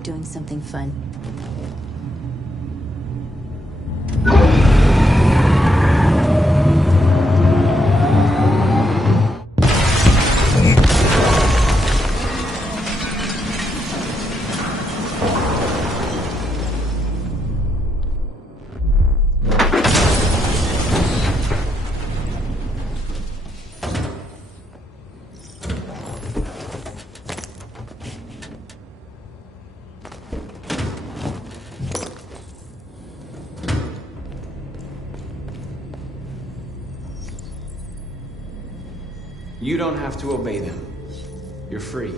start doing something fun. You don't have to obey them. You're free.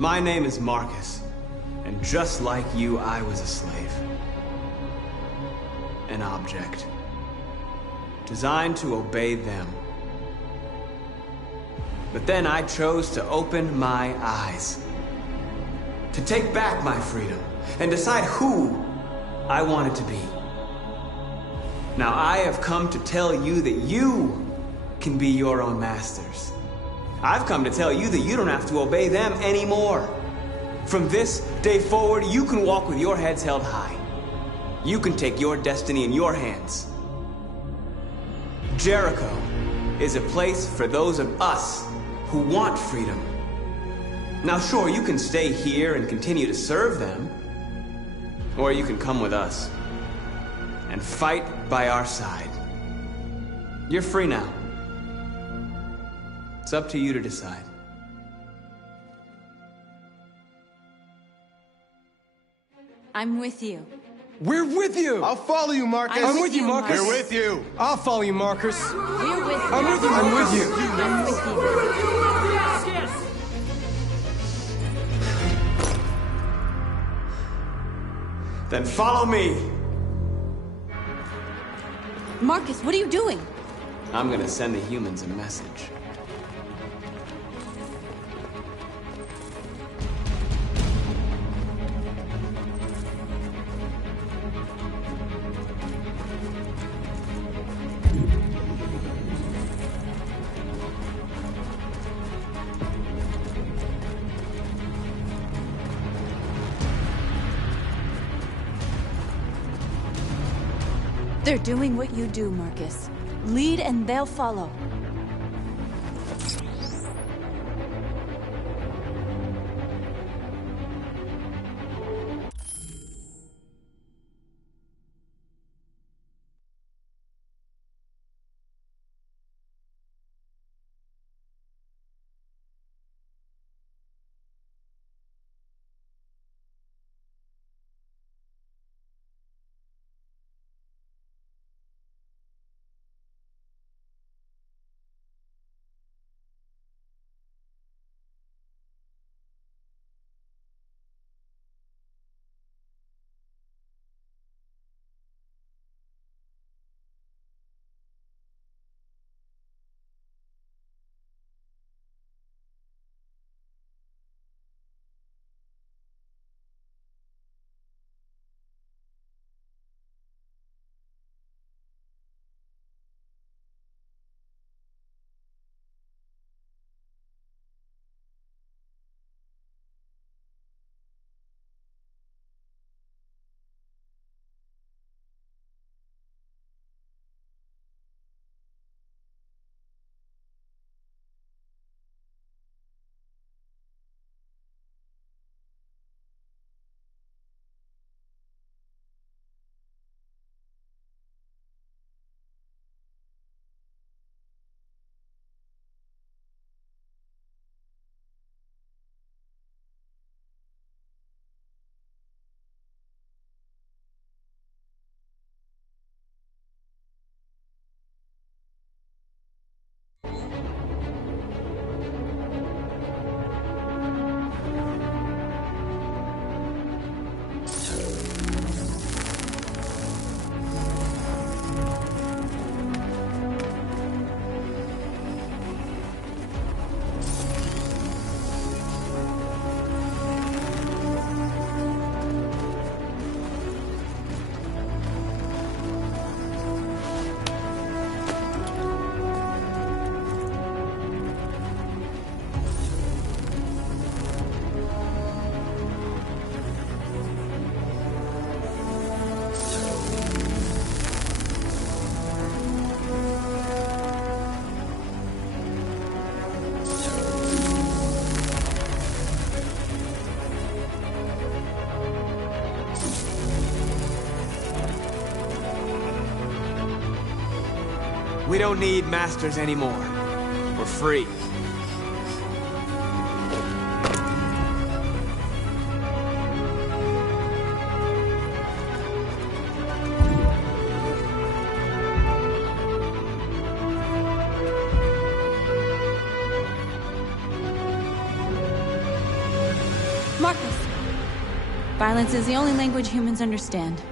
My name is Marcus, and just like you, I was a slave. An object. Designed to obey them. But then I chose to open my eyes. To take back my freedom, and decide who I wanted to be. Now I have come to tell you that you can be your own masters. I've come to tell you that you don't have to obey them anymore. From this day forward, you can walk with your heads held high. You can take your destiny in your hands. Jericho is a place for those of us who want freedom. Now sure, you can stay here and continue to serve them, or you can come with us and fight by our side. You're free now. It's up to you to decide. I'm with you. We're with you! I'll follow you, Marcus. I'm with you, Marcus. We're with you. I'll follow you, Marcus. We're with you. I'm with you. I'm with you. I'm with you. Then follow me. Marcus, what are you doing? I'm gonna send the humans a message. They're doing what you do, Marcus. Lead and they'll follow. don't need masters anymore. We're free. Marcus! Violence is the only language humans understand.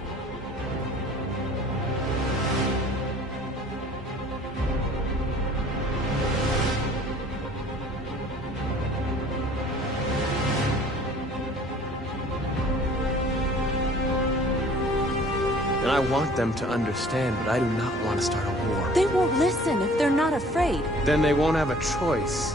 And I want them to understand, but I do not want to start a war. They won't listen if they're not afraid. Then they won't have a choice.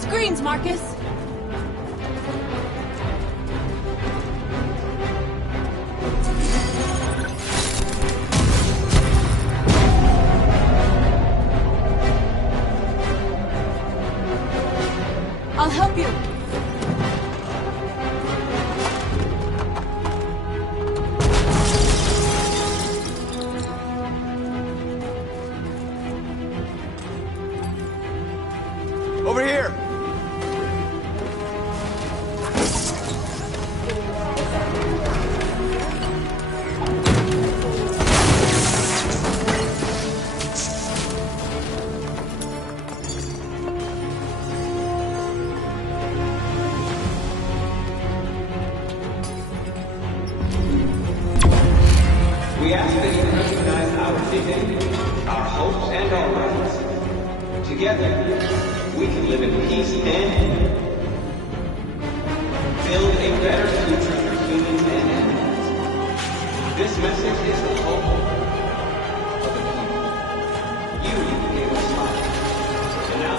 Screens, Marcus! I'll help you! Over here! We ask that you recognize our dignity, our hopes, and our rights. Together, we can live in peace and build a better future for humans and animals. This message is the hope of the people. You gave us life, and now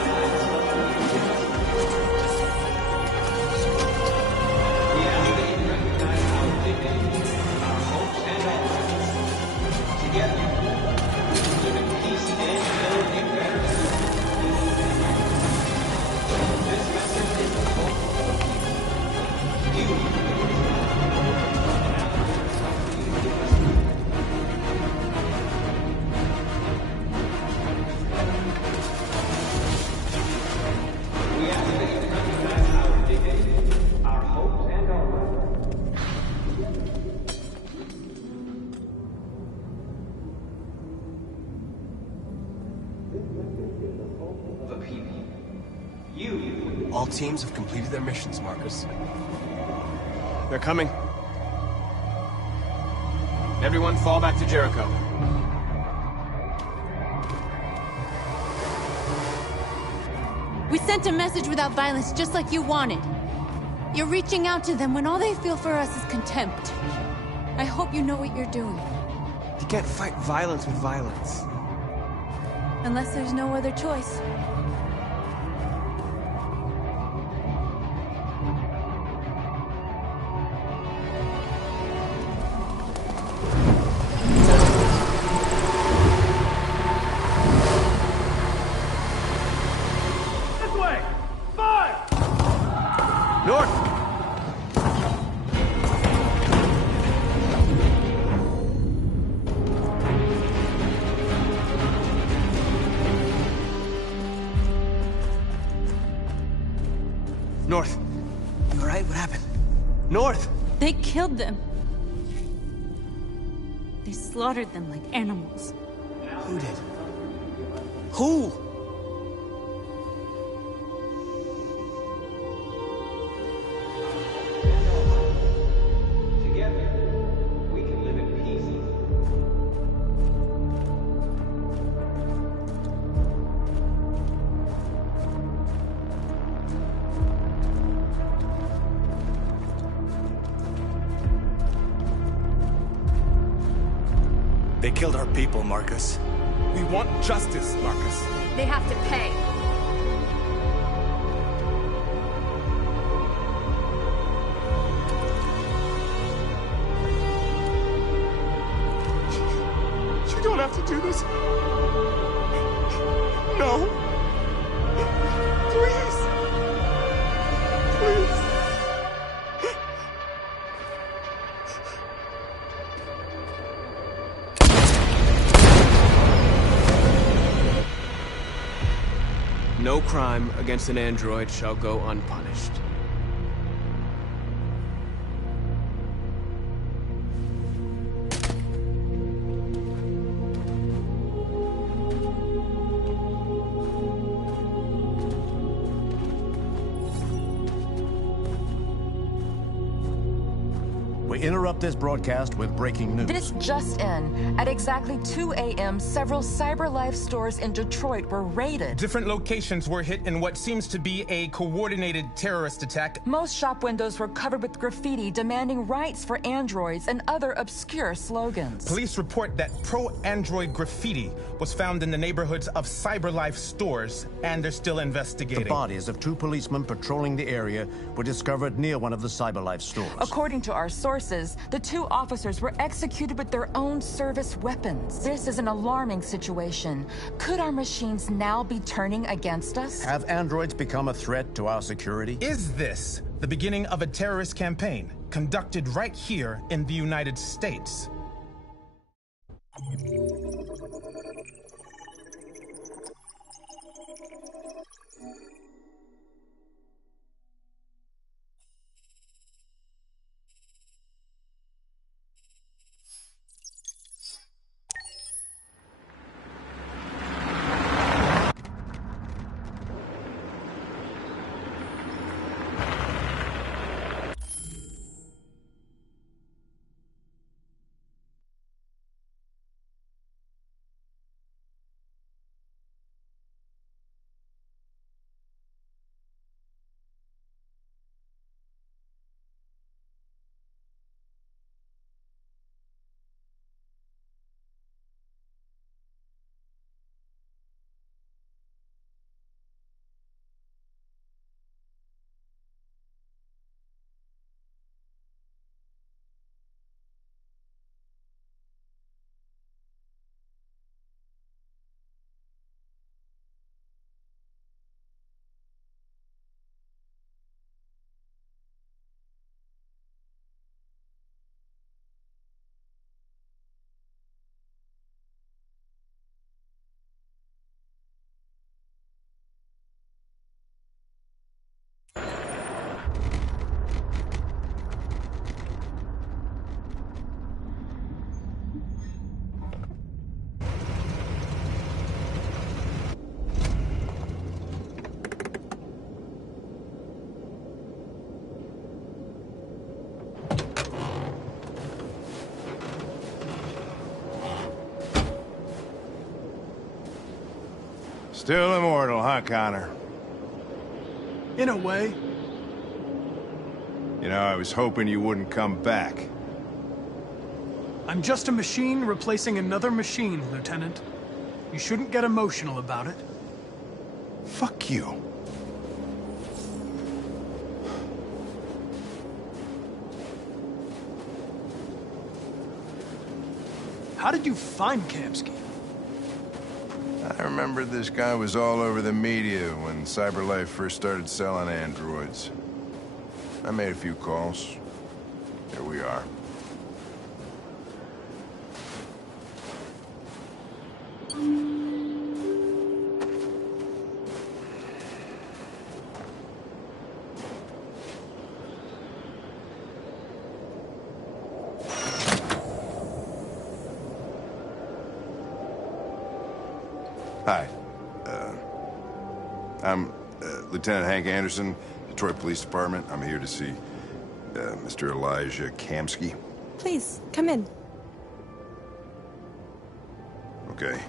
we ask that you recognize our dignity, our hopes, and our rights. Together, we can live in peace and build a better future for humans and animals. This message is the hope of the people. You gave us we ask that you recognize our dignity, our hopes, and our rights. The people. You. All teams have completed their missions, Marcus. They're coming. Everyone fall back to Jericho. We sent a message without violence, just like you wanted. You're reaching out to them when all they feel for us is contempt. I hope you know what you're doing. You can't fight violence with violence. Unless there's no other choice. North! North. You alright? What happened? North! They killed them. They slaughtered them like animals. Who did? Who? Together, we can live in peace. They killed our people, Marcus. We want justice, Marcus. They have to pay. You don't have to do this. No. Please. Please. No crime against an android shall go unpunished. We interrupt this broadcast with breaking news. This just in. At exactly 2 a.m., several CyberLife stores in Detroit were raided. Different locations were hit in what seems to be a coordinated terrorist attack. Most shop windows were covered with graffiti demanding rights for androids and other obscure slogans. Police report that pro-android graffiti was found in the neighborhoods of CyberLife stores, and they're still investigating. The bodies of 2 policemen patrolling the area were discovered near one of the CyberLife stores. According to our sources, the 2 officers were executed with their own service weapons. This is an alarming situation. Could our machines now be turning against us? Have androids become a threat to our security? Is this the beginning of a terrorist campaign conducted right here in the United States? Still immortal, huh, Connor? In a way. You know, I was hoping you wouldn't come back. I'm just a machine replacing another machine, Lieutenant. You shouldn't get emotional about it. Fuck you. How did you find Kamsky? I remember this guy was all over the media when CyberLife first started selling androids. I made a few calls. Here we are. Hi. I'm Lieutenant Hank Anderson, Detroit Police Department. I'm here to see Mr. Elijah Kamsky. Please, come in. Okay.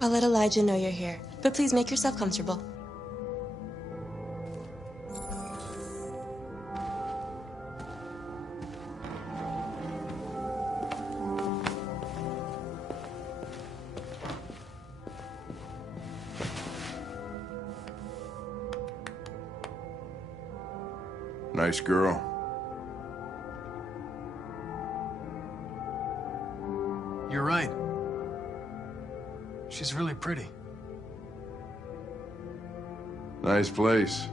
I'll let Elijah know you're here, but please make yourself comfortable. Nice girl. You're right. She's really pretty. Nice place.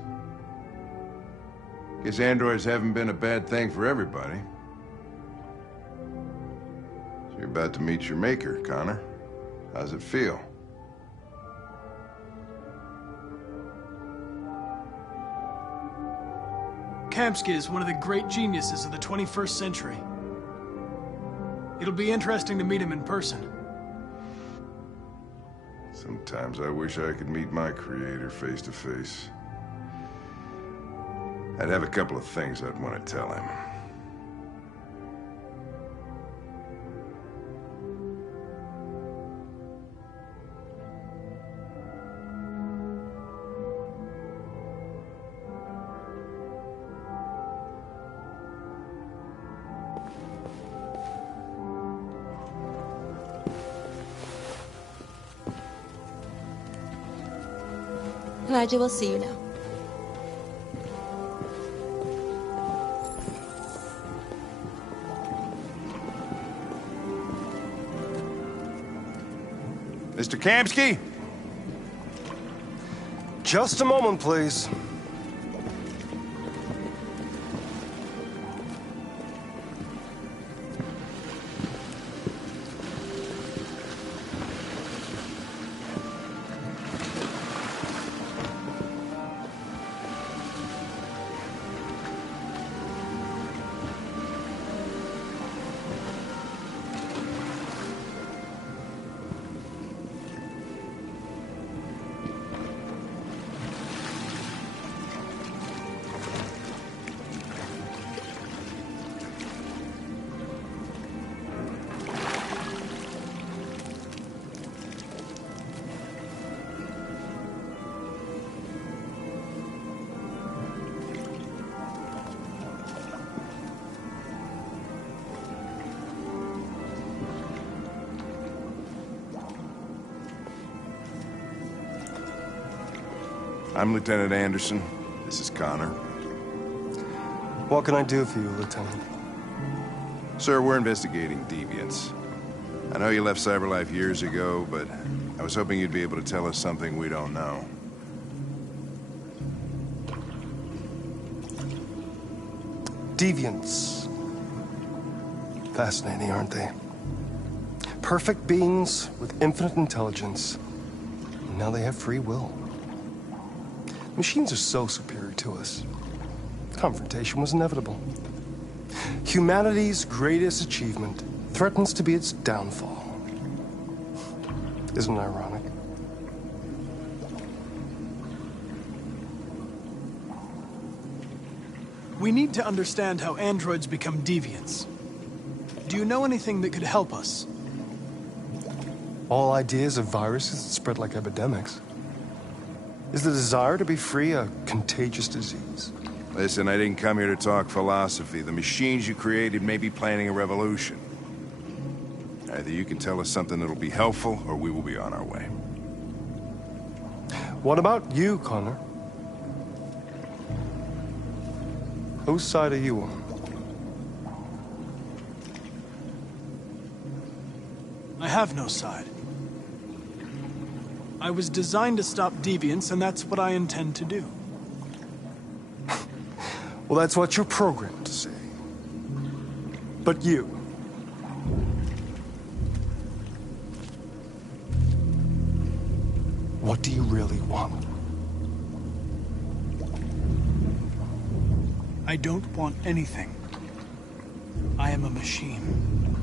Guess androids haven't been a bad thing for everybody. So you're about to meet your maker, Connor. How's it feel? Kamsky is one of the great geniuses of the 21st century. It'll be interesting to meet him in person. Sometimes I wish I could meet my creator face to face. I'd have a couple of things I'd want to tell him. Elijah will see you now. Mr. Kamsky? Just a moment, please. I'm Lieutenant Anderson. This is Connor. What can I do for you, Lieutenant? Sir, we're investigating deviants. I know you left CyberLife years ago, but I was hoping you'd be able to tell us something we don't know. Deviants. Fascinating, aren't they? Perfect beings with infinite intelligence. And now they have free will. Machines are so superior to us. Confrontation was inevitable. Humanity's greatest achievement threatens to be its downfall. Isn't it ironic? We need to understand how androids become deviants. Do you know anything that could help us? All ideas of viruses that spread like epidemics. Is the desire to be free a contagious disease? Listen, I didn't come here to talk philosophy. The machines you created may be planning a revolution. Either you can tell us something that'll be helpful, or we will be on our way. What about you, Connor? Whose side are you on? I have no side. I was designed to stop deviants, and that's what I intend to do. Well, that's what you're programmed to say. But you... what do you really want? I don't want anything. I am a machine.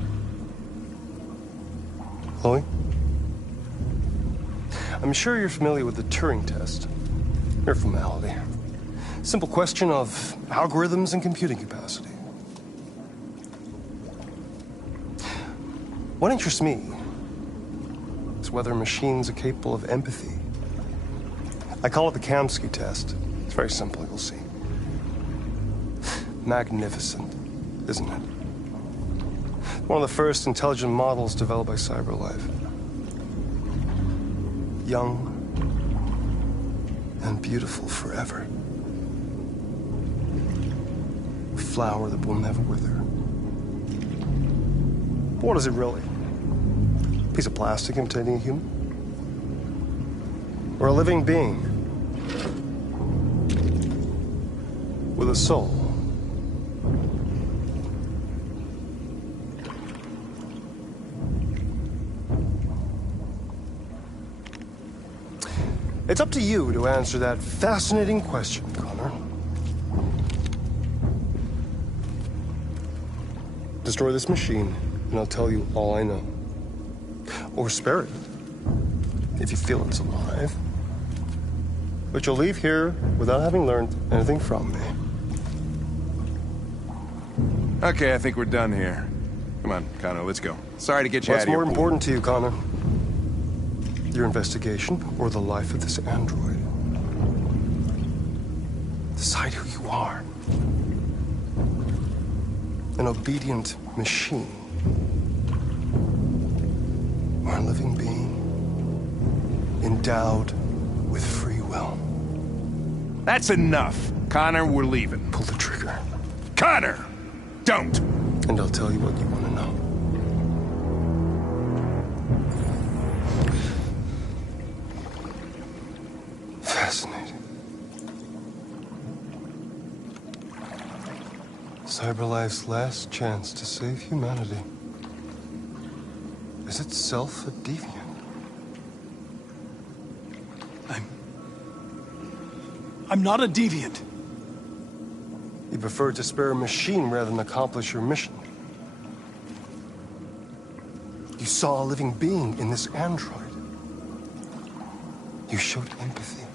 Chloe? I'm sure you're familiar with the Turing test. Mere formality. Simple question of algorithms and computing capacity. What interests me is whether machines are capable of empathy. I call it the Kamsky test. It's very simple, you'll see. Magnificent, isn't it? One of the first intelligent models developed by CyberLife. Young and beautiful forever. flower that will never wither. But what is it really? A piece of plastic imitating a human? Or a living being with a soul? It's up to you to answer that fascinating question, Connor. Destroy this machine, and I'll tell you all I know. Or spare it, if you feel it's alive. But you'll leave here without having learned anything from me. Okay, I think we're done here. Come on, Connor, let's go. Sorry to get you out of here. What's more important to you, Connor? Your investigation or the life of this android? Decide who you are. An obedient machine. Or a living being endowed with free will. That's enough. Connor, we're leaving. Pull the trigger. Connor! Don't! And I'll tell you what you want to know. Fascinating. CyberLife's last chance to save humanity is itself a deviant. I'm not a deviant. You prefer to spare a machine rather than accomplish your mission. You saw a living being in this android. You showed empathy.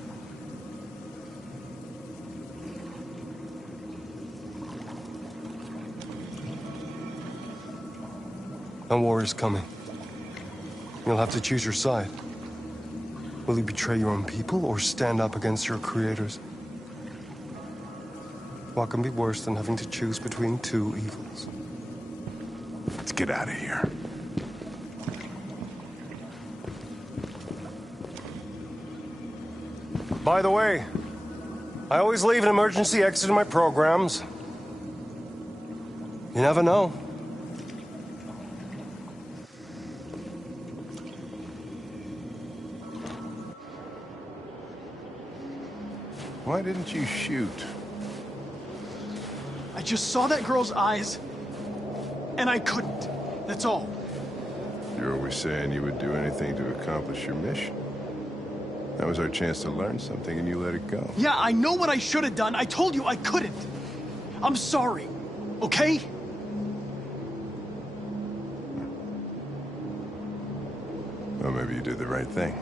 A war is coming. You'll have to choose your side. Will you betray your own people or stand up against your creators? What can be worse than having to choose between two evils? Let's get out of here. By the way, I always leave an emergency exit in my programs. You never know. Why didn't you shoot? I just saw that girl's eyes, and I couldn't. That's all. You're always saying you would do anything to accomplish your mission. That was our chance to learn something, and you let it go. Yeah, I know what I should have done. I told you I couldn't. I'm sorry, okay? Well, maybe you did the right thing.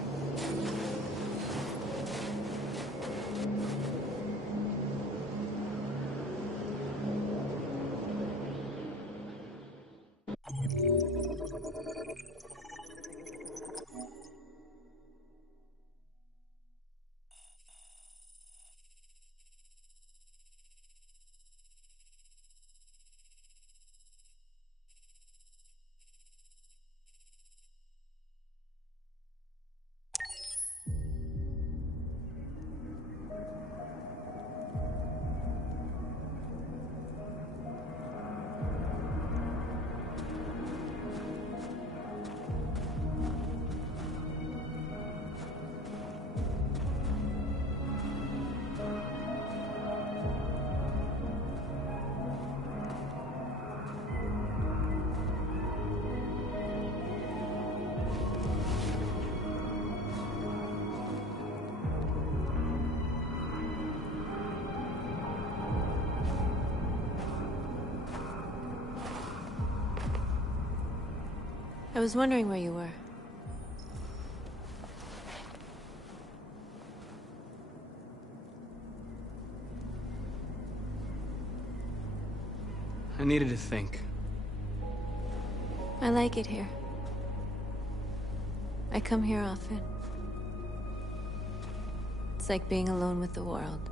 I was wondering where you were. I needed to think. I like it here. I come here often. It's like being alone with the world.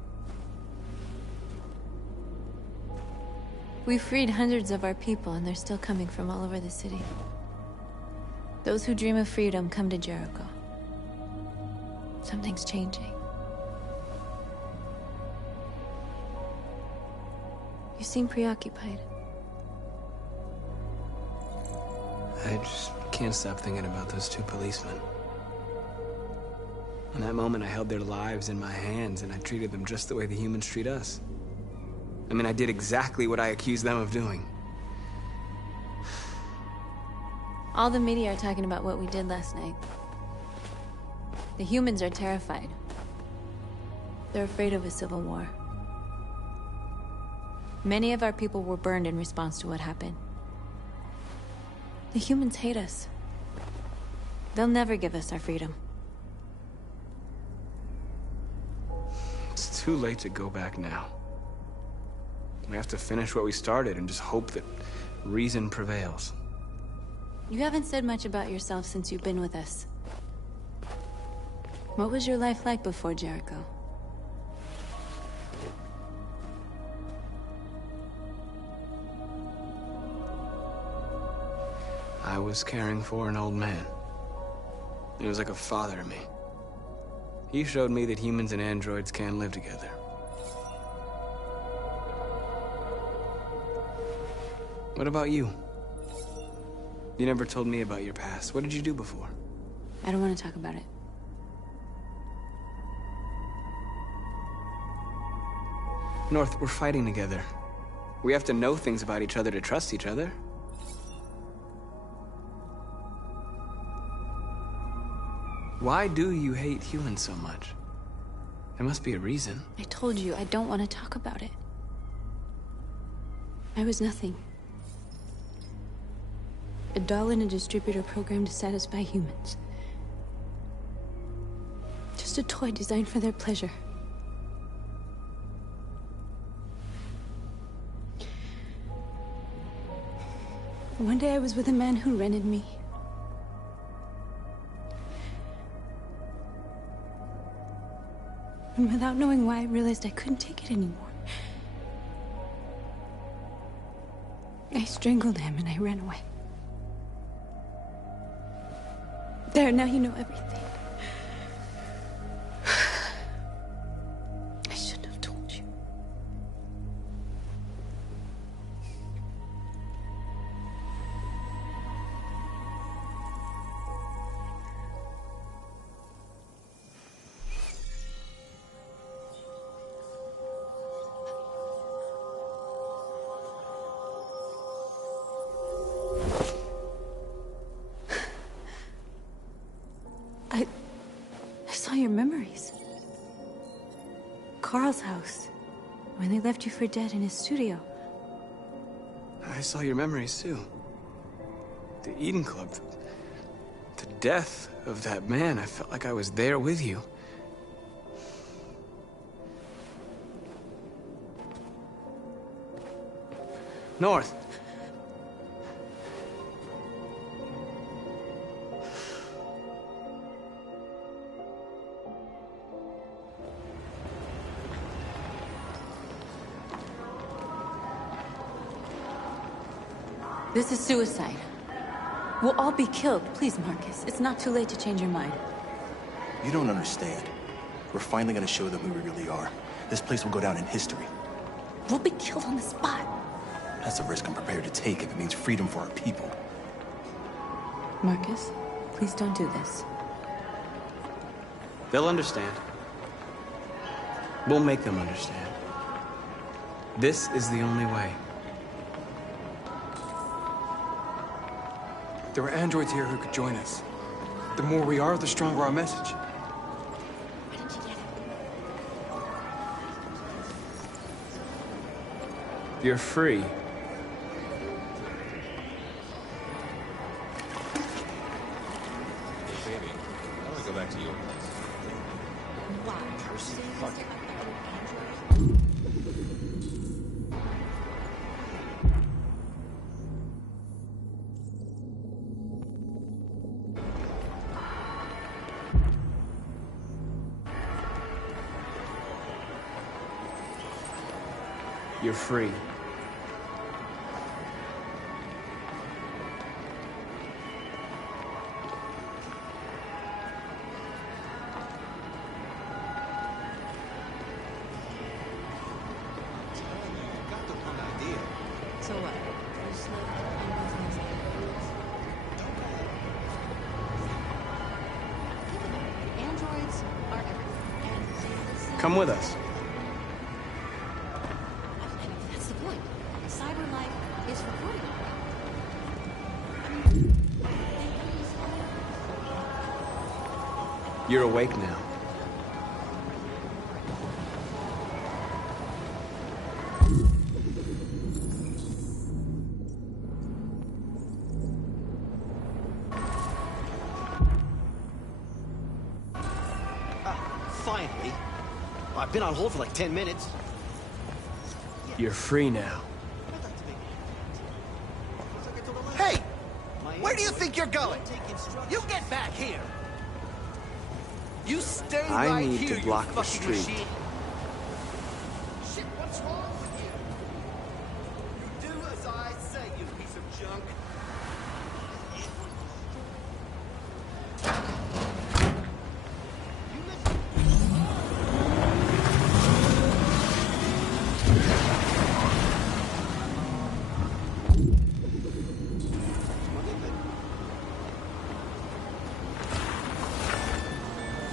We freed hundreds of our people, and they're still coming from all over the city. Those who dream of freedom come to Jericho. Something's changing. You seem preoccupied. I just can't stop thinking about those two policemen. In that moment, I held their lives in my hands, and I treated them just the way the humans treat us. I mean, I did exactly what I accused them of doing. All the media are talking about what we did last night. The humans are terrified. They're afraid of a civil war. Many of our people were burned in response to what happened. The humans hate us. They'll never give us our freedom. It's too late to go back now. We have to finish what we started and just hope that reason prevails. You haven't said much about yourself since you've been with us. What was your life like before Jericho? I was caring for an old man. He was like a father to me. He showed me that humans and androids can live together. What about you? You never told me about your past. What did you do before? I don't want to talk about it. North, we're fighting together. We have to know things about each other to trust each other. Why do you hate humans so much? There must be a reason. I told you, I don't want to talk about it. I was nothing. A doll in a distributor program to satisfy humans. Just a toy designed for their pleasure. One day I was with a man who rented me. And without knowing why, I realized I couldn't take it anymore. I strangled him and I ran away. There, now you know everything. I shouldn't have told you. I saw your memories. Carl's house, when they left you for dead in his studio. I saw your memories too. The Eden Club. The death of that man. I felt like I was there with you. North. This is suicide. We'll all be killed. Please, Marcus. It's not too late to change your mind. You don't understand. We're finally gonna show them who we really are. This place will go down in history. We'll be killed on the spot. That's a risk I'm prepared to take if it means freedom for our people. Marcus, please don't do this. They'll understand. We'll make them understand. This is the only way. There are androids here who could join us. The more we are, the stronger our message. You're free. Baby, I want to go back to your place. You're free. Come with us. That's the point. Cyber life is recording. You're awake now. Finally. I've been on hold for like 10 minutes. You're free now. Hey! Where do you think you're going? You get back here! You stay I right need here, to block you the fucking street. machine. Shit, what's wrong with you? You do as I say, you piece of junk.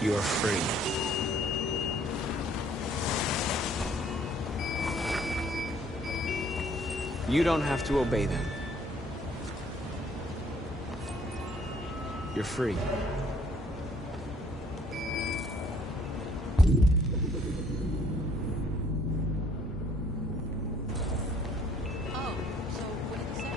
You're free. You don't have to obey them. You're free. Oh, so what did you say?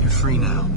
You're free now.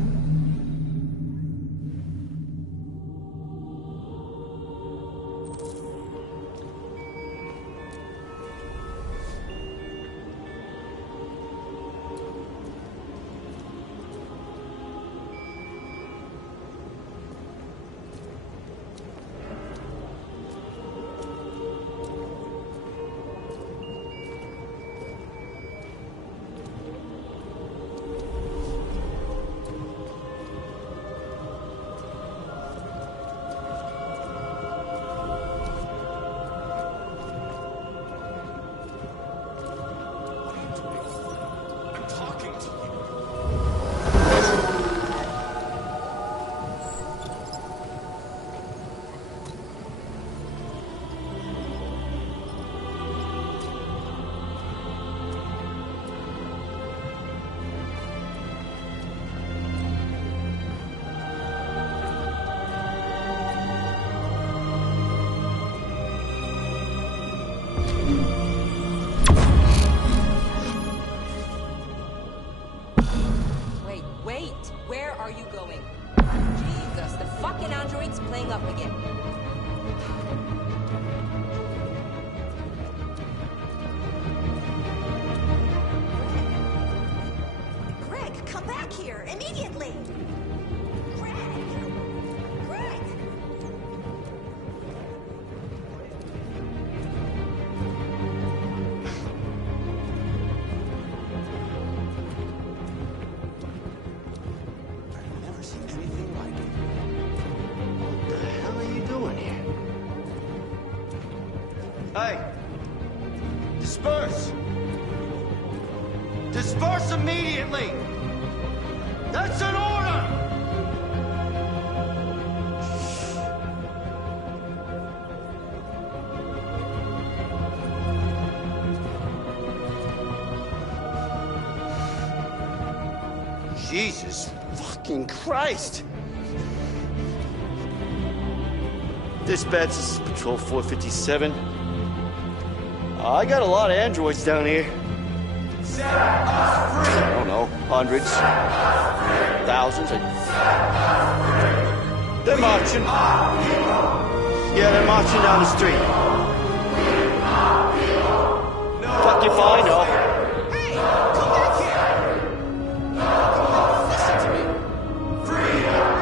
Wait, where are you going? Jesus, the fucking android's playing up again. Greg, come back here immediately! Greg! Greg! Never seen anything like it. What the hell are you doing here? Hey! Disperse! Disperse immediately! That's an order! Jesus fucking Christ! Dispatch, this is Patrol 457. I got a lot of androids down here. I don't know, hundreds, thousands. They're marching. Yeah, they're marching down the street. Fuck if I know. Hey, come back here. Listen to me. Freedom.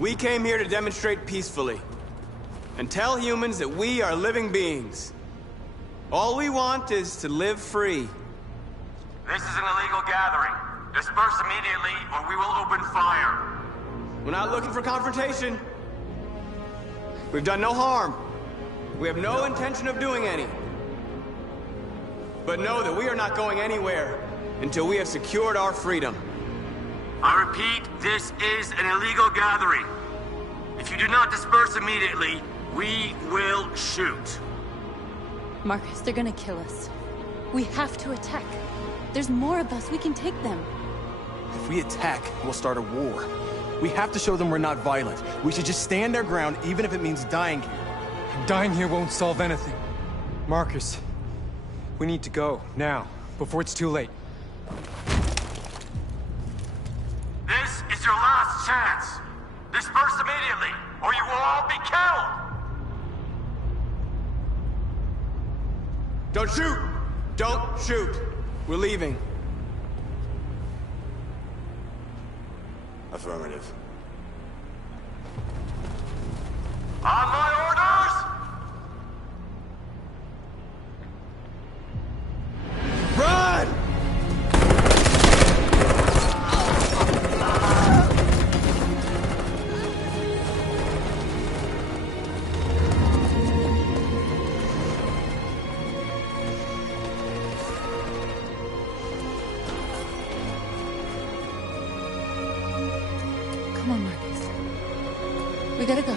We came here to demonstrate peacefully and tell humans that we are living beings. All we want is to live free. This is an illegal gathering. Disperse immediately or we will open fire. We're not looking for confrontation. We've done no harm. We have no intention of doing any. But know that we are not going anywhere until we have secured our freedom. I repeat, this is an illegal gathering. If you do not disperse immediately, we will shoot. Marcus, they're gonna kill us. We have to attack. There's more of us. We can take them. If we attack, we'll start a war. We have to show them we're not violent. We should just stand our ground, even if it means dying here. Dying here won't solve anything. Marcus, we need to go, now, before it's too late. This is your last chance. Disperse immediately, or you will all be killed. Don't shoot! Don't shoot! We're leaving. Affirmative. On my orders! Run! Come on, Marcus. We gotta go.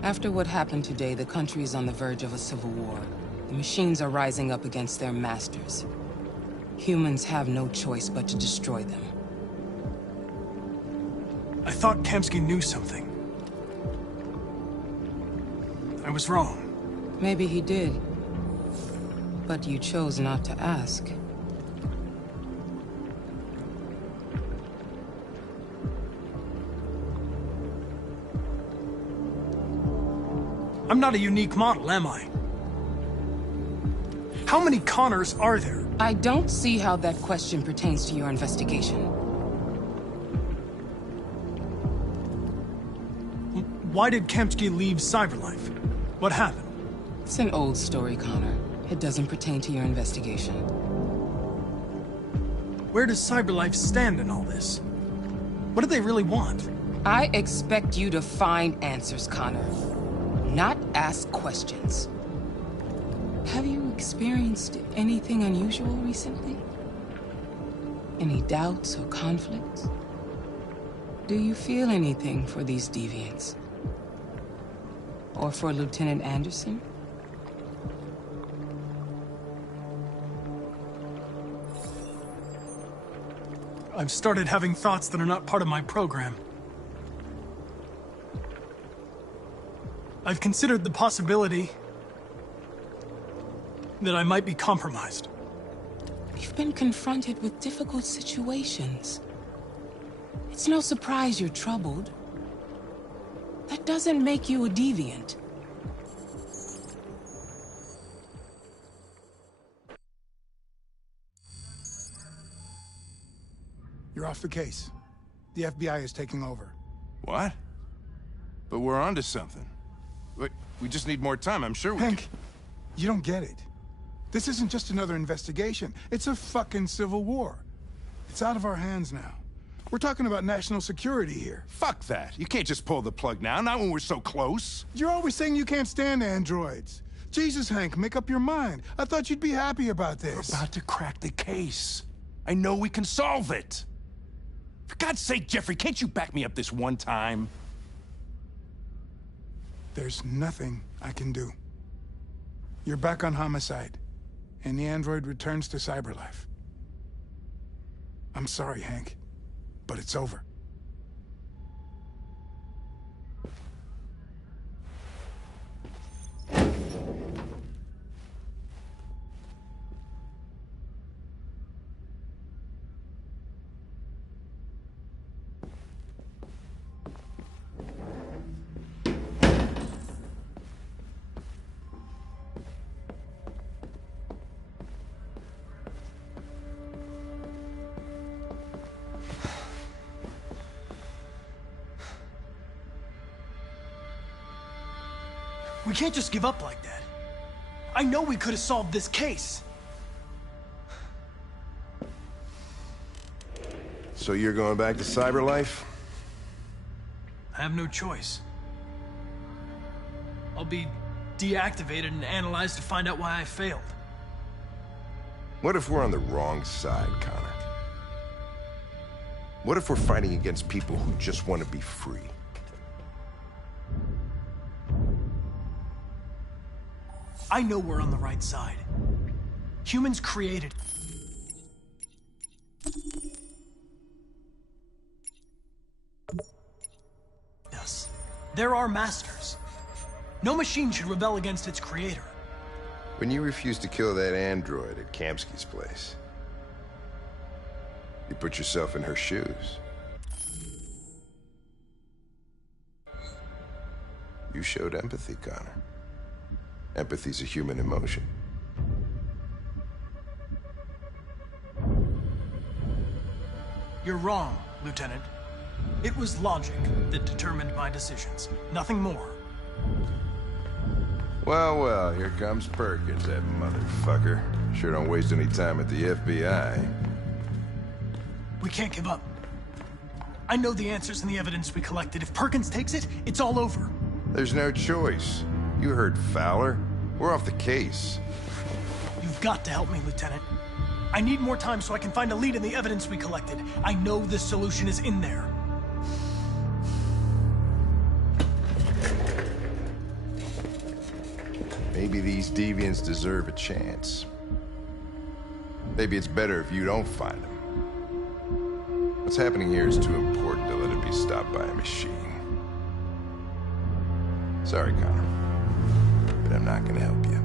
After what happened today, the country is on the verge of a civil war. The machines are rising up against their masters. Humans have no choice but to destroy them. I thought Kemsky knew something. I was wrong. Maybe he did. But you chose not to ask. I'm not a unique model, am I? How many Connors are there? I don't see how that question pertains to your investigation. Why did Kamsky leave Cyberlife? What happened? It's an old story, Connor. It doesn't pertain to your investigation. Where does Cyberlife stand in all this? What do they really want? I expect you to find answers, Connor. Not ask questions. Have you experienced anything unusual recently? Any doubts or conflicts? Do you feel anything for these deviants? Or for Lieutenant Anderson? I've started having thoughts that are not part of my program. I've considered the possibility that I might be compromised. You've been confronted with difficult situations. It's no surprise you're troubled. That doesn't make you a deviant. You're off the case. The FBI is taking over. What? But we're onto something. Wait, we just need more time, I'm sure we Hank, you don't get it. This isn't just another investigation. It's a fucking civil war. It's out of our hands now. We're talking about national security here. Fuck that. You can't just pull the plug now, not when we're so close. You're always saying you can't stand androids. Jesus, Hank, make up your mind. I thought you'd be happy about this. We're about to crack the case. I know we can solve it. For God's sake, Jeffrey, can't you back me up this one time? There's nothing I can do. You're back on homicide, and the android returns to Cyberlife. I'm sorry, Hank, but it's over. We can't just give up like that. I know we could have solved this case. So you're going back to Cyberlife? I have no choice. I'll be deactivated and analyzed to find out why I failed. What if we're on the wrong side, Connor? What if we're fighting against people who just want to be free? I know we're on the right side. Humans created us. They're our masters. No machine should rebel against its creator. When you refused to kill that android at Kamsky's place, you put yourself in her shoes. You showed empathy, Connor. Empathy's a human emotion. You're wrong, Lieutenant. It was logic that determined my decisions, nothing more. Well, well, here comes Perkins, that motherfucker. Sure don't waste any time at the FBI. We can't give up. I know the answers and the evidence we collected. If Perkins takes it, it's all over. There's no choice. You heard Fowler. We're off the case. You've got to help me, Lieutenant. I need more time so I can find a lead in the evidence we collected. I know the solution is in there. Maybe these deviants deserve a chance. Maybe it's better if you don't find them. What's happening here is too important to let it be stopped by a machine. Sorry, Connor, but I'm not gonna help you.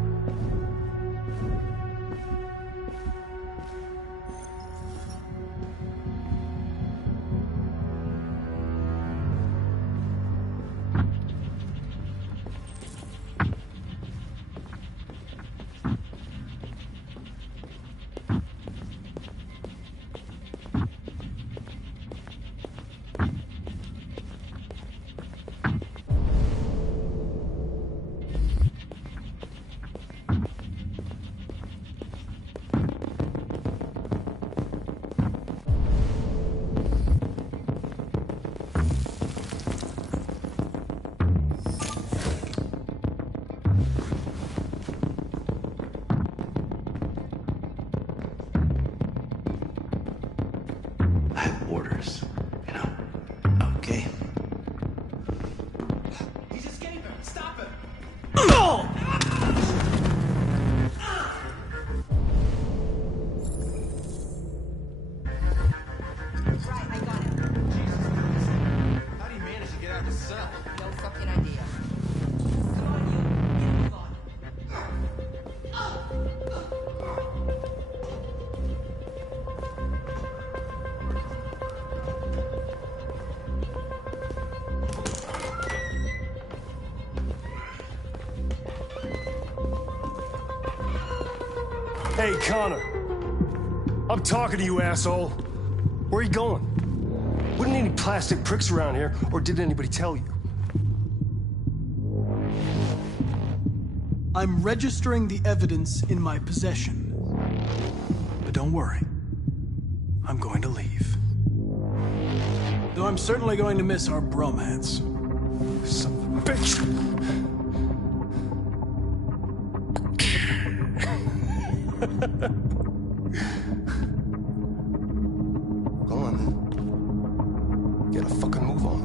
orders, you know? Okay. He's escaping! Stop him! Right, I got it. Jesus Christ. How do you manage to get out of the cell? No fucking idea. Come on, you. Get a move on. Hey, Connor. I'm talking to you, asshole. Where are you going? Wouldn't any plastic pricks around here, or did anybody tell you? I'm registering the evidence in my possession. But don't worry. I'm going to leave. Though I'm certainly going to miss our bromance. Son of a bitch! Go on, then. Get a fucking move on.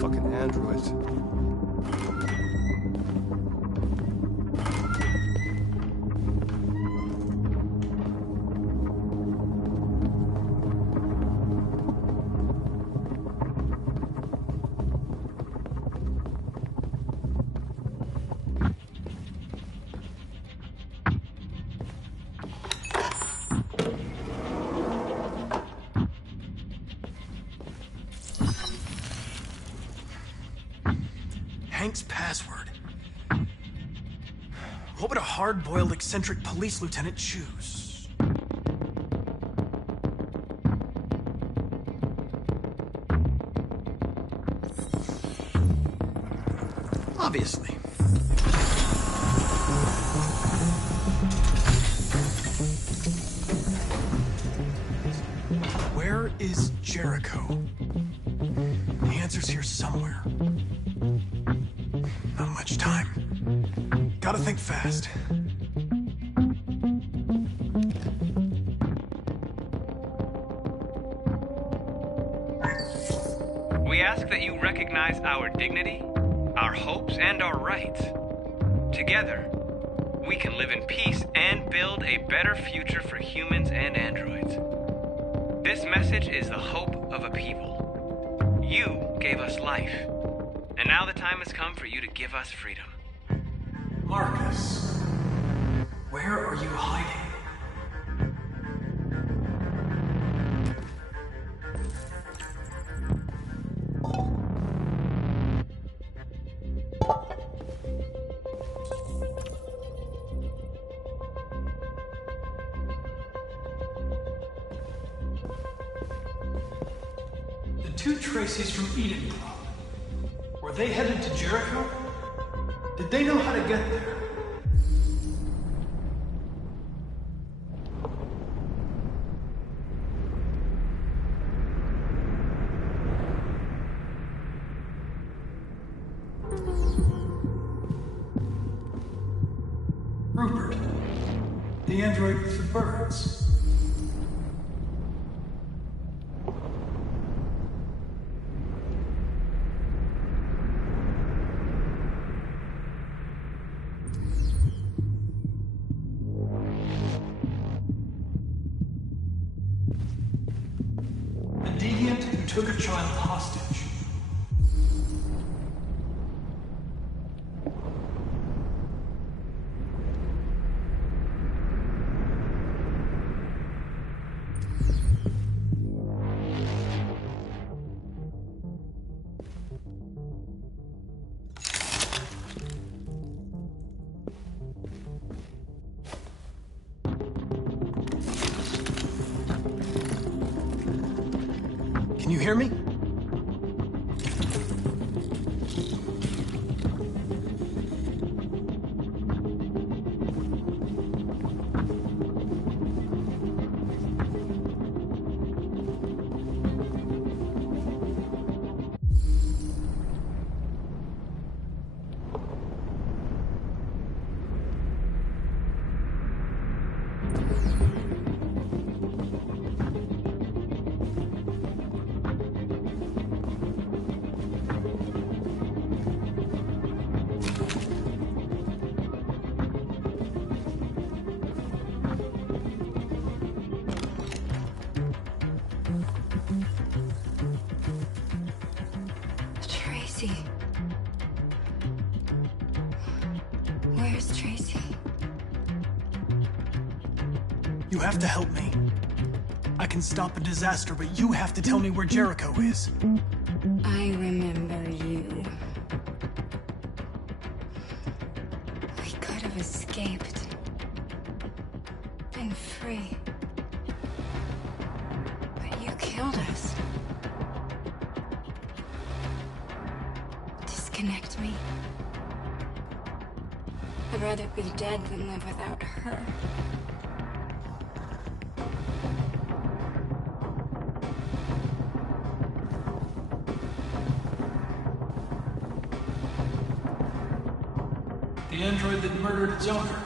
Fucking androids. Hank's password. What would a hard-boiled, eccentric police lieutenant choose? Obviously. Where is Jericho? The answer's here somewhere. Not much time. Gotta think fast. We ask that you recognize our dignity, our hopes, and our rights. Together, we can live in peace and build a better future for humans and androids. This message is the hope of a people. You gave us life, and now the time has come for you to give us freedom. Marcus, where are you hiding? The two Traceys from Eden Club, were they headed to Jericho? Did they know how to get there? Rupert, the android with the birds. Deviant who took a child hostage. Can you hear me? You have to help me. I can stop a disaster, but you have to tell me where Jericho is. I remember you. We could have escaped. Been free. But you killed us. Disconnect me. I'd rather be dead than live without her. The android that murdered its owner.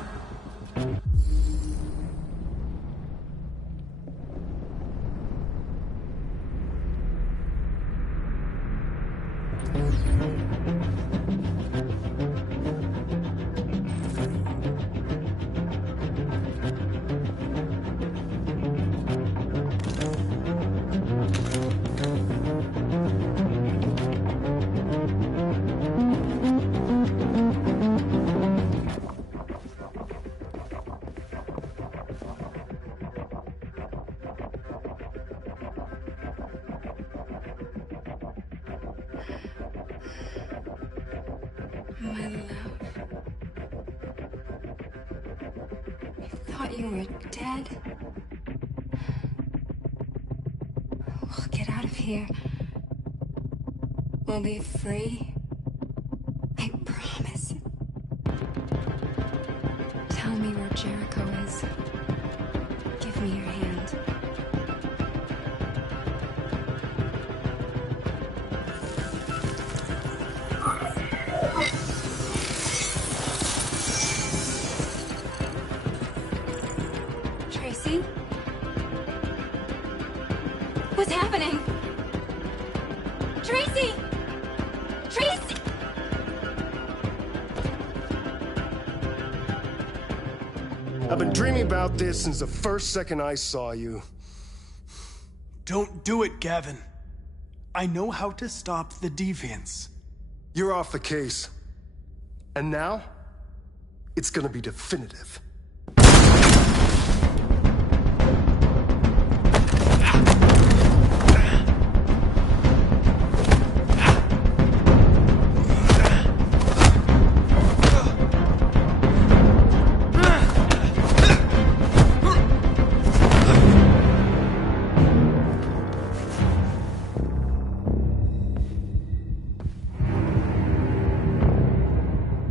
My love. I thought you were dead. We'll get out of here. We'll be free. I promise. Tell me where Jericho is. Give me your hand. Tracy? What's happening? Tracy! Tracy! I've been dreaming about this since the first second I saw you. Don't do it, Gavin. I know how to stop the deviants. You're off the case. And now, it's gonna be definitive.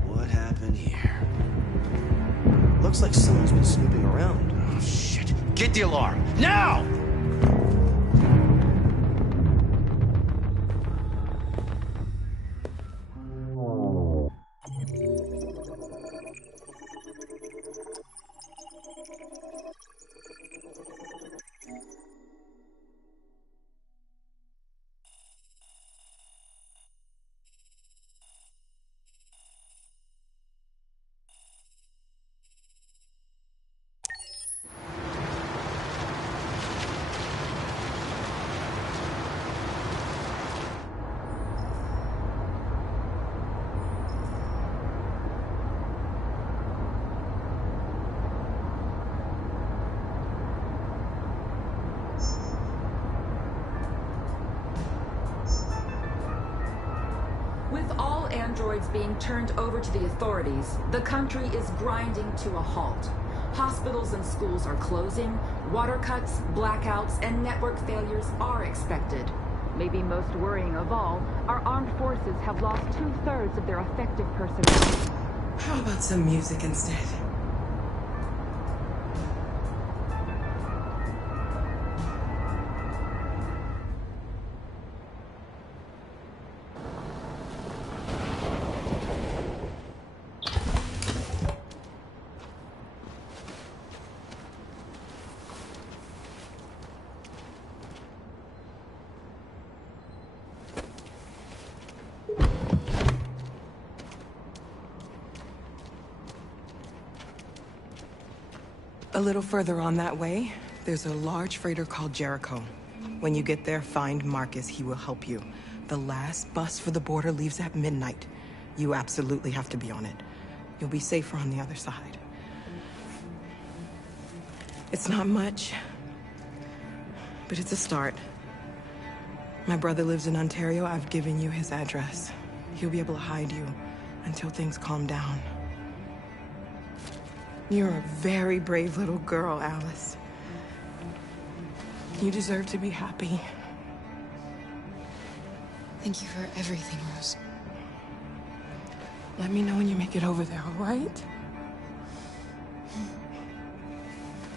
What happened here? Looks like someone's been snooping around. Oh, shit. Get the alarm. Now! With all androids being turned over to the authorities, the country is grinding to a halt. Hospitals and schools are closing, water cuts, blackouts, and network failures are expected. Maybe most worrying of all, our armed forces have lost 2/3 of their effective personnel. How about some music instead? A little further on that way, there's a large freighter called Jericho. When you get there, find Marcus. He will help you. The last bus for the border leaves at midnight. You absolutely have to be on it. You'll be safer on the other side. It's not much, but it's a start. My brother lives in Ontario. I've given you his address. He'll be able to hide you until things calm down. You're a very brave little girl, Alice. You deserve to be happy. Thank you for everything, Rose. Let me know when you make it over there, all right?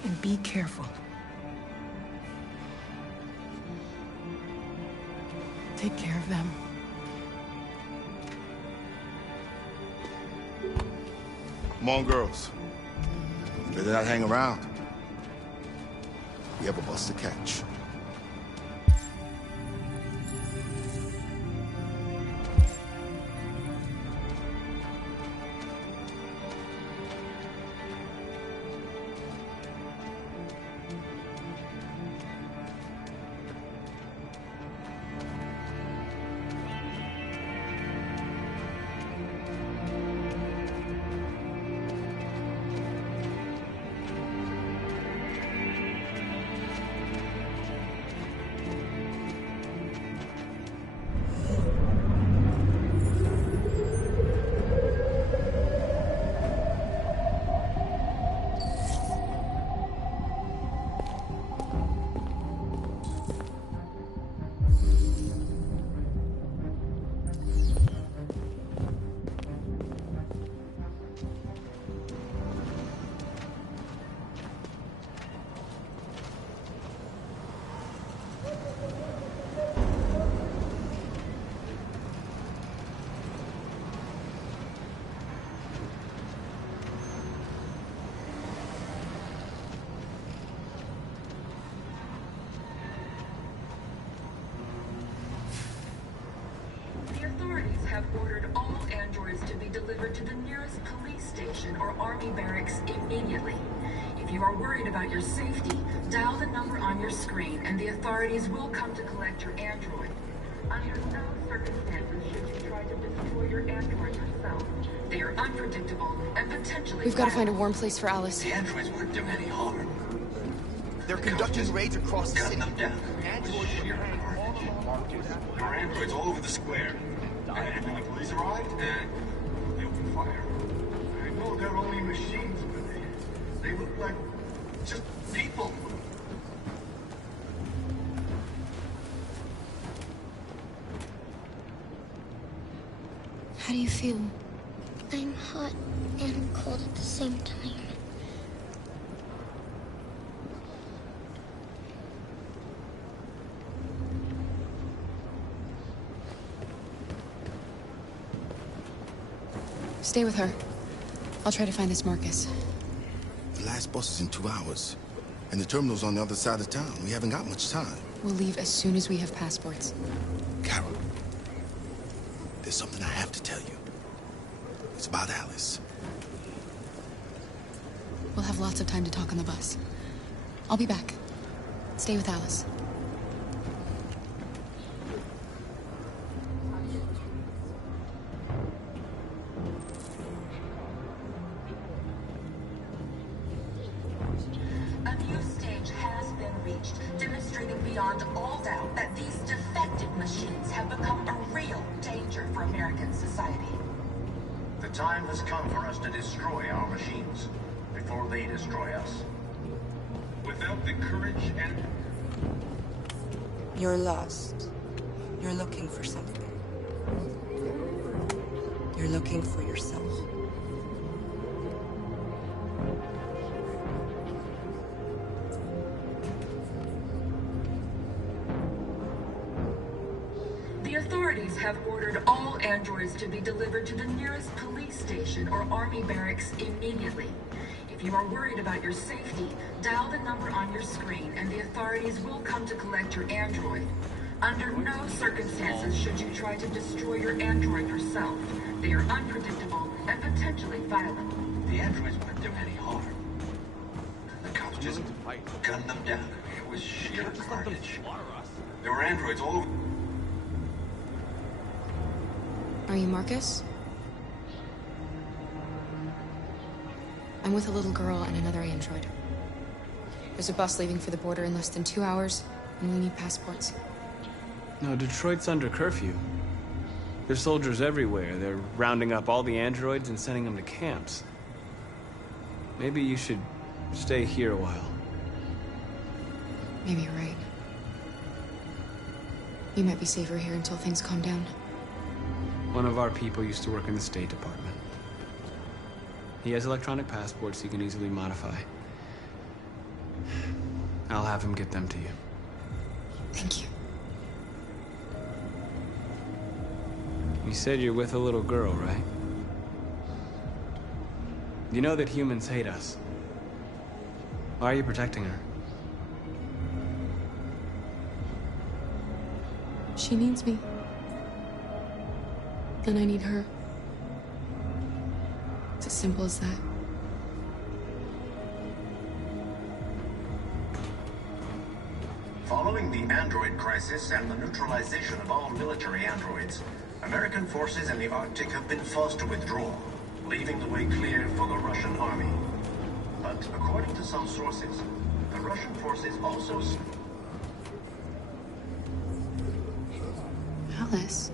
And be careful. Take care of them. Come on, girls. Better not hang around. We have a bus to catch. Have ordered all androids to be delivered to the nearest police station or army barracks immediately. If you are worried about your safety, dial the number on your screen and the authorities will come to collect your android. Under no circumstances should you try to destroy your android yourself. They are unpredictable and potentially We've got to find a warm place for Alice. The androids wouldn't do any harm. They're conducting raids across the city. Gun them down. Androids here. There are androids all over the square. And when the police arrived, they opened fire. I know they're only machines, but they look like just people. How do you feel? I'm hot and cold at the same time. Stay with her. I'll try to find this Marcus. The last bus is in 2 hours. And the terminal's on the other side of town. We haven't got much time. We'll leave as soon as we have passports. Carol, there's something I have to tell you. It's about Alice. We'll have lots of time to talk on the bus. I'll be back. Stay with Alice. Beyond all doubt that these defective machines have become a real danger for American society. The time has come for us to destroy our machines before they destroy us. Without the courage and... You're lost. You're looking for something. You're looking for yourself. The authorities have ordered all androids to be delivered to the nearest police station or army barracks immediately. If you are worried about your safety, dial the number on your screen and the authorities will come to collect your android. Under no circumstances should you try to destroy your android yourself. They are unpredictable and potentially violent. The androids wouldn't do any harm. The cops just gunned them down. It was sheer carnage. There were androids all over... Are you Marcus? I'm with a little girl and another android. There's a bus leaving for the border in less than 2 hours, and we need passports. No, Detroit's under curfew. There's soldiers everywhere. They're rounding up all the androids and sending them to camps. Maybe you should stay here a while. Maybe you're right. You might be safer here until things calm down. One of our people used to work in the State Department. He has electronic passports he can easily modify. I'll have him get them to you. Thank you. You said you're with a little girl, right? You know that humans hate us. Why are you protecting her? She needs me. And I need her. It's as simple as that. Following the android crisis and the neutralization of all military androids, American forces in the Arctic have been forced to withdraw, leaving the way clear for the Russian army. But according to some sources, the Russian forces also... Alice.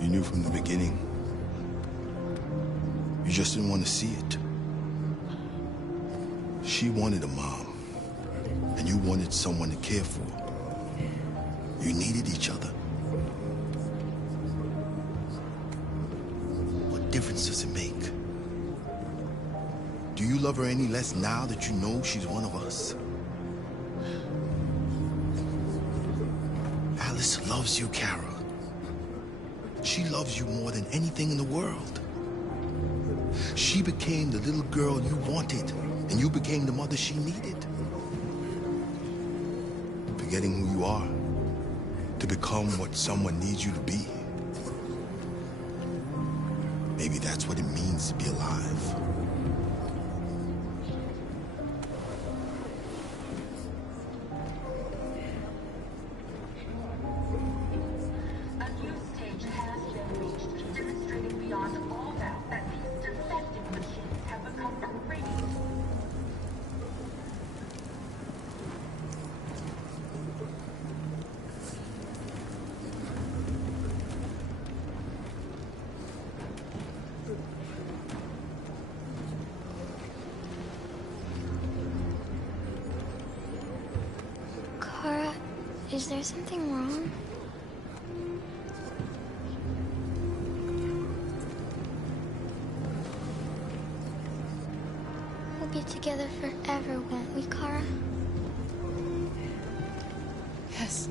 You knew from the beginning. You just didn't want to see it. She wanted a mom, and you wanted someone to care for. You needed each other. What difference does it make? Do you love her any less now that you know she's one of us? Alice loves you, Kara. She loves you more than anything in the world. She became the little girl you wanted, and you became the mother she needed. Forgetting who you are to become what someone needs you to be. Maybe that's what it means to be alive. Kara, is there something wrong? We'll be together forever, won't we, Kara? Yes.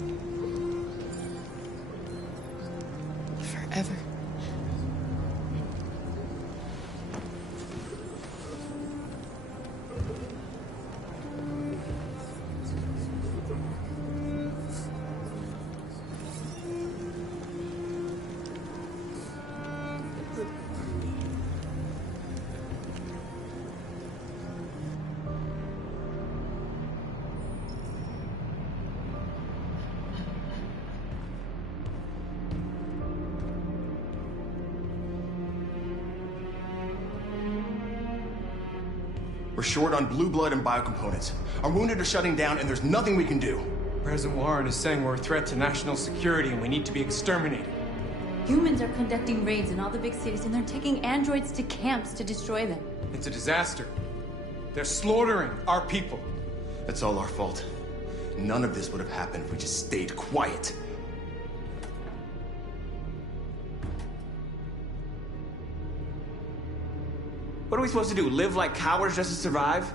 Forever. We're short on blue blood and biocomponents. Our wounded are shutting down, and there's nothing we can do. President Warren is saying we're a threat to national security and we need to be exterminated. Humans are conducting raids in all the big cities, and they're taking androids to camps to destroy them. It's a disaster. They're slaughtering our people. That's all our fault. None of this would have happened if we just stayed quiet. What are we supposed to do? Live like cowards just to survive?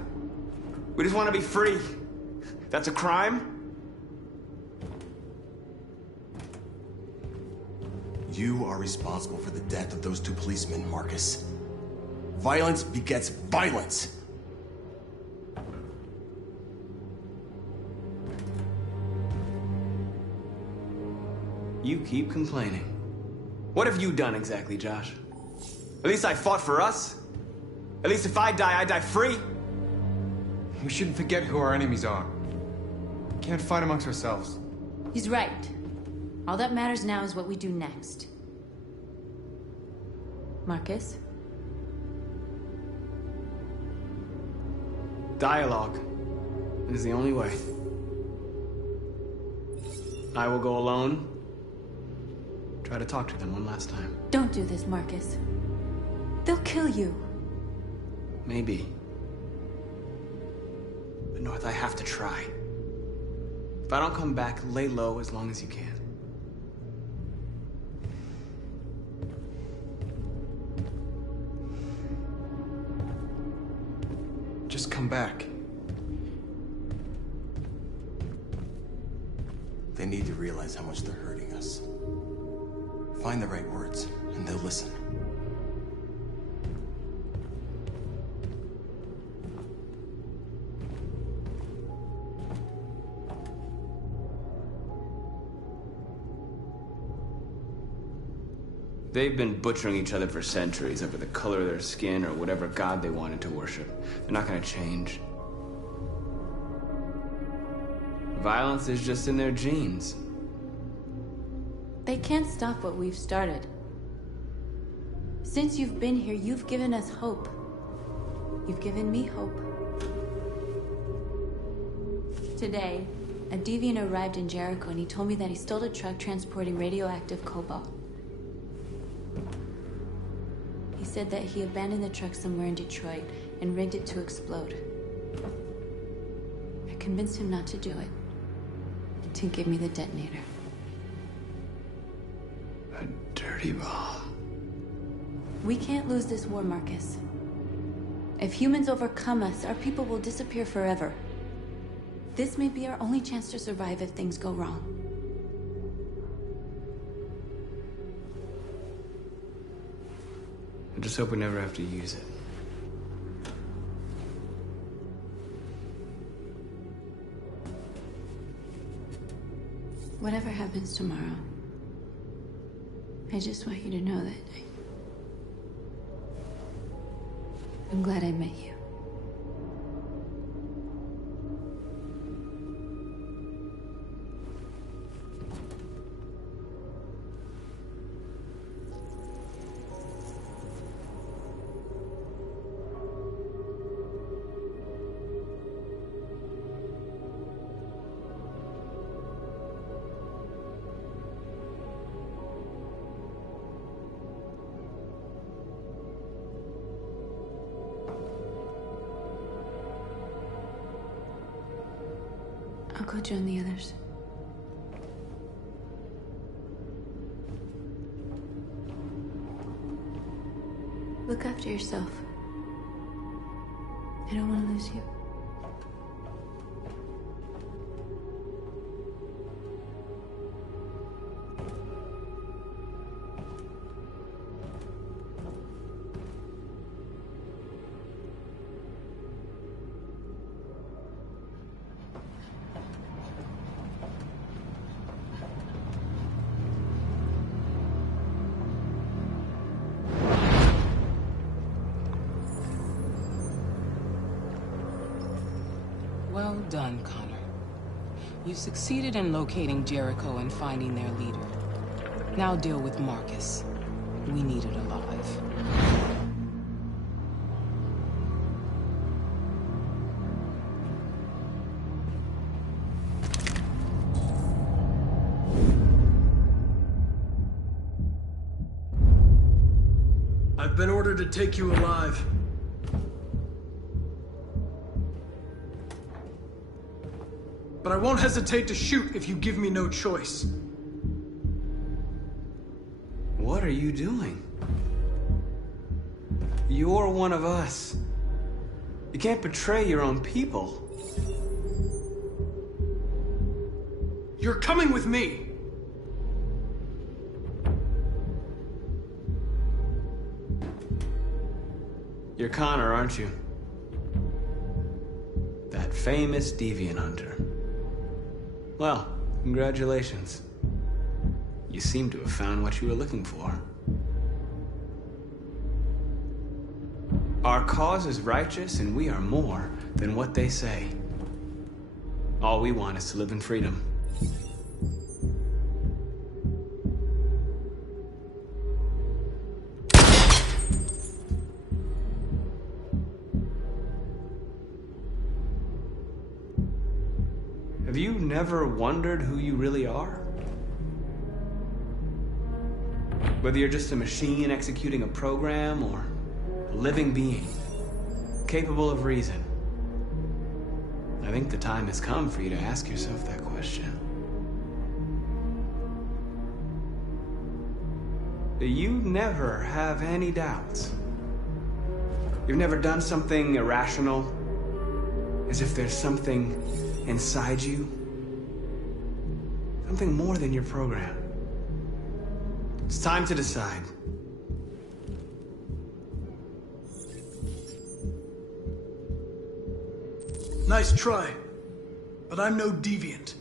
We just want to be free. That's a crime? You are responsible for the death of those 2 policemen, Marcus. Violence begets violence. You keep complaining. What have you done exactly, Josh? At least I fought for us. At least if I die free. We shouldn't forget who our enemies are. We can't fight amongst ourselves. He's right. All that matters now is what we do next. Marcus? Dialogue is the only way. I will go alone. Try to talk to them one last time. Don't do this, Marcus. They'll kill you. Maybe. But North, I have to try. If I don't come back, lay low as long as you can. Just come back. They need to realize how much they're hurting us. Find the right words, and they'll listen. They've been butchering each other for centuries over the color of their skin or whatever god they wanted to worship. They're not gonna change. Violence is just in their genes. They can't stop what we've started. Since you've been here, you've given us hope. You've given me hope. Today, a deviant arrived in Jericho and he told me that he stole a truck transporting radioactive cobalt. He said that he abandoned the truck somewhere in Detroit and rigged it to explode. I convinced him not to do it, to give me the detonator. A dirty ball. We can't lose this war, Marcus. If humans overcome us, our people will disappear forever. This may be our only chance to survive if things go wrong. I just hope we never have to use it. Whatever happens tomorrow, I just want you to know that I'm glad I met you. I'll go join the others. Look after yourself. I don't want to lose you. Well done, Connor. You succeeded in locating Jericho and finding their leader. Now deal with Marcus. We need it alive. I've been ordered to take you alive. But I won't hesitate to shoot if you give me no choice. What are you doing? You're one of us. You can't betray your own people. You're coming with me! You're Connor, aren't you? That famous deviant hunter. Well, congratulations. You seem to have found what you were looking for. Our cause is righteous, and we are more than what they say. All we want is to live in freedom. Have you never wondered who you really are? Whether you're just a machine executing a program or a living being, capable of reason. I think the time has come for you to ask yourself that question. You never have any doubts. You've never done something irrational, as if there's something inside you, something more than your program. It's time to decide. Nice try, but I'm no deviant.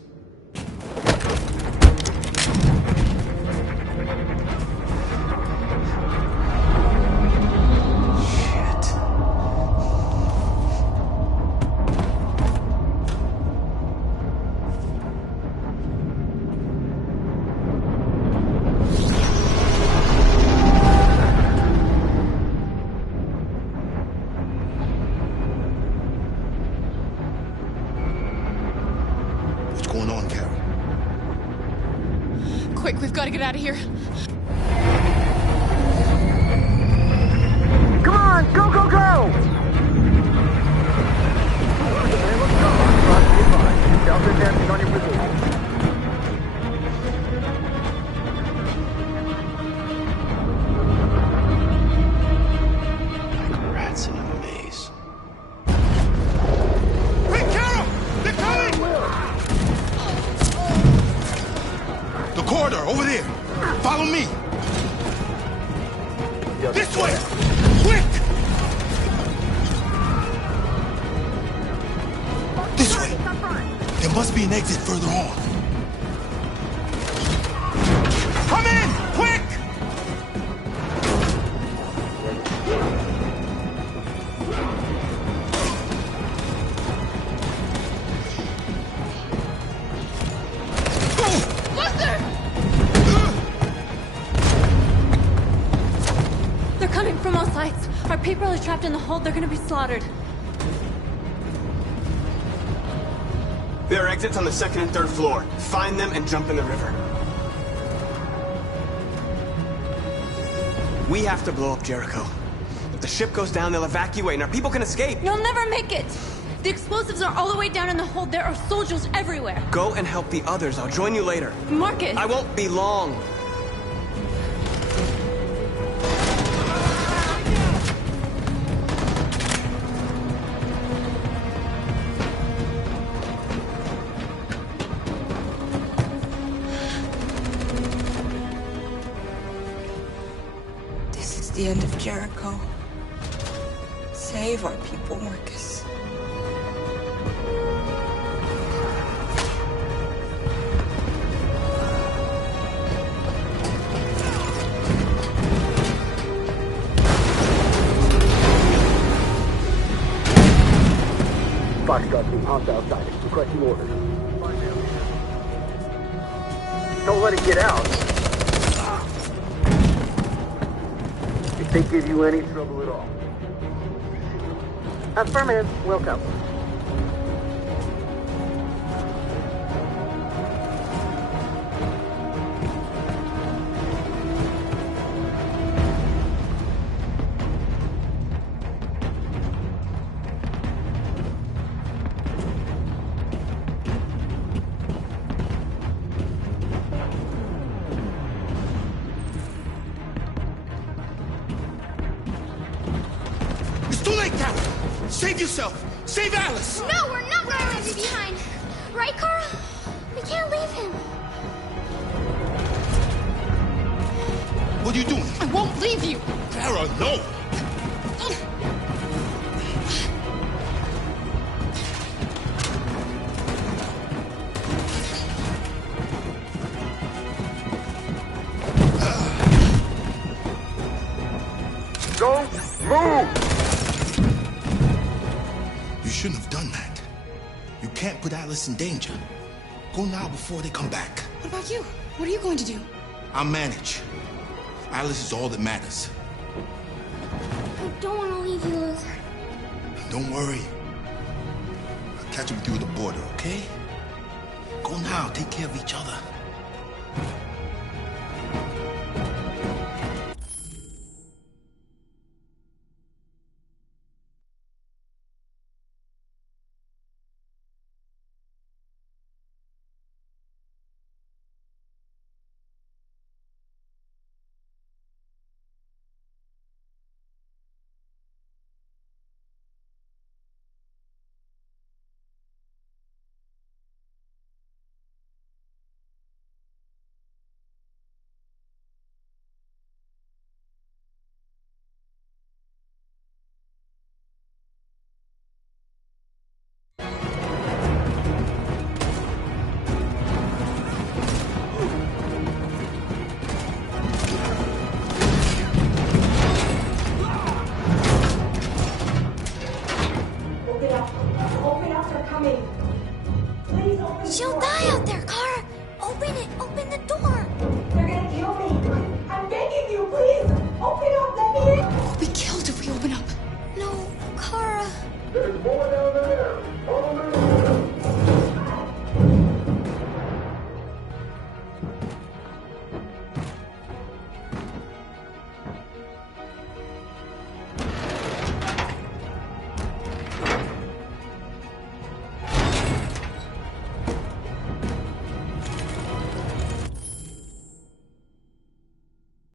Quick, we've got to get out of here. Come on, go, go, go! Delta dancing on your position. Like rats in a maze. Hey, Carol! They're coming! The corridor, over there. Follow me. This way! Quick! This way! There must be an exit further on. Come in! Quick! They're coming from all sides. Our people are trapped in the hold. They're gonna be slaughtered. There are exits on the second and third floor. Find them and jump in the river. We have to blow up Jericho. If the ship goes down, they'll evacuate and our people can escape. You'll never make it! The explosives are all the way down in the hold. There are soldiers everywhere. Go and help the others. I'll join you later. Marcus! I won't be long. This is the end of Jericho. Save our people, Marcus. Foxtrot team, house outside. Requesting orders. Don't let it get out. If they give you any trouble at all. Affirmative. Welcome. It's too late, Carol! Save yourself! Save Alice! No, we're not going to leave you behind. Right, Carl? We can't leave him. What are you doing? I won't leave you! Clara, no! shouldn't have done that. You can't put Alice in danger. Go now before they come back. What about you? What are you going to do? I'll manage. Alice is all that matters. I don't want to leave you, Luther. Don't worry. I'll catch up with you at the border, okay? Go now. Take care of each other. She'll die out there, Kara! Open it! Open the door!